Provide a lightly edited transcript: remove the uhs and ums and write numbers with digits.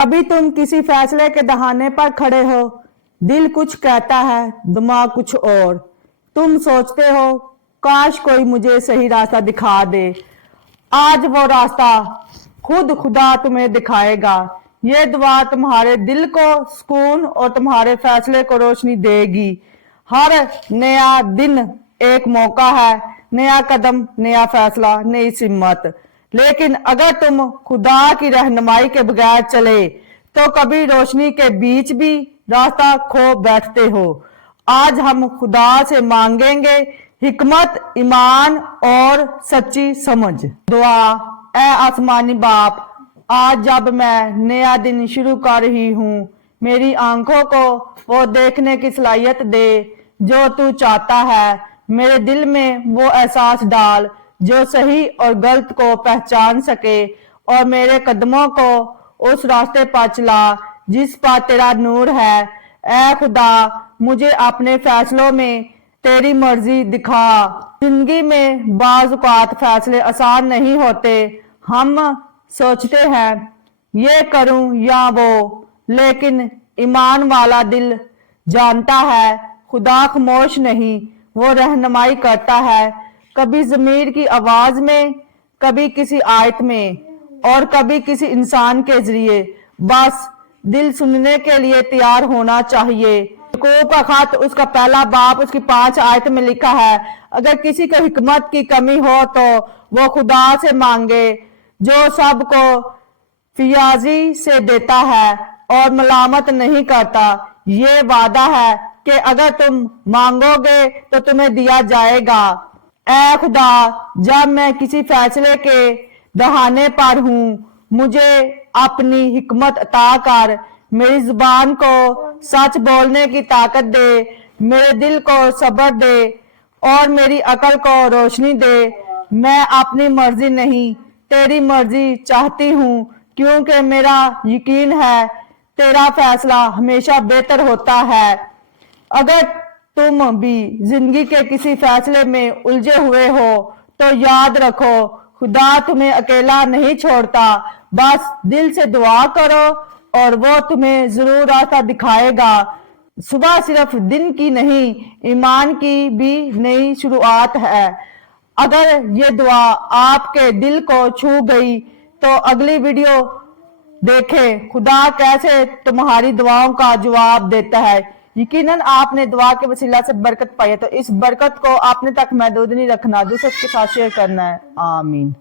अभी तुम किसी फैसले के दहाने पर खड़े हो, दिल कुछ कहता है, दिमाग कुछ और। तुम सोचते हो काश कोई मुझे सही रास्ता दिखा दे। आज वो रास्ता खुद खुदा तुम्हें दिखाएगा। ये दुआ तुम्हारे दिल को सुकून और तुम्हारे फैसले को रोशनी देगी। हर नया दिन एक मौका है, नया कदम, नया फैसला, नई हिम्मत। लेकिन अगर तुम खुदा की रहनुमाई के बगैर चले तो कभी रोशनी के बीच भी रास्ता खो बैठते हो। आज हम खुदा से मांगेंगे हिकमत, ईमान और सच्ची समझ। दुआ। ऐ आसमानी बाप, आज जब मैं नया दिन शुरू कर रही हूँ, मेरी आंखों को वो देखने की सलाहियत दे जो तू चाहता है। मेरे दिल में वो एहसास डाल जो सही और गलत को पहचान सके, और मेरे कदमों को उस रास्ते पर चला जिस पर तेरा नूर है। ऐ खुदा, मुझे अपने फैसलों में तेरी मर्जी दिखा। जिंदगी में बाज़ औक़ात फैसले आसान नहीं होते। हम सोचते हैं ये करूं या वो, लेकिन ईमान वाला दिल जानता है खुदा खामोश नहीं, वो रहनुमाई करता है। कभी ज़मीर की आवाज में, कभी किसी आयत में, और कभी किसी इंसान के जरिए। बस दिल सुनने के लिए तैयार होना चाहिए। याकूब का खत, उसका पहला बाब, उसकी 5 आयत में लिखा है, अगर किसी को हिकमत की कमी हो तो वो खुदा से मांगे जो सबको फियाजी से देता है और मलामत नहीं करता। ये वादा है कि अगर तुम मांगोगे तो तुम्हें दिया जाएगा। ऐ खुदा, जब मैं किसी फैसले के दहाने पर हूँ, मुझे अपनी हिकमत अता कर। मेरी जुबान को सच बोलने की ताकत दे, मेरे दिल को सब्र दे और मेरी अकल को रोशनी दे। मैं अपनी मर्जी नहीं, तेरी मर्जी चाहती हूँ, क्योंकि मेरा यकीन है तेरा फैसला हमेशा बेहतर होता है। अगर तुम भी जिंदगी के किसी फैसले में उलझे हुए हो तो याद रखो खुदा तुम्हें अकेला नहीं छोड़ता। बस दिल से दुआ करो और वो तुम्हें जरूर रास्ता दिखाएगा। सुबह सिर्फ दिन की नहीं, ईमान की भी नई शुरुआत है। अगर ये दुआ आपके दिल को छू गई तो अगली वीडियो देखें खुदा कैसे तुम्हारी दुआओं का जवाब देता है। यकीनन आपने दुआ के वसीला से बरकत पाई है, तो इस बरकत को अपने तक महदूद नहीं रखना, दूसरों के साथ शेयर करना है। आमीन।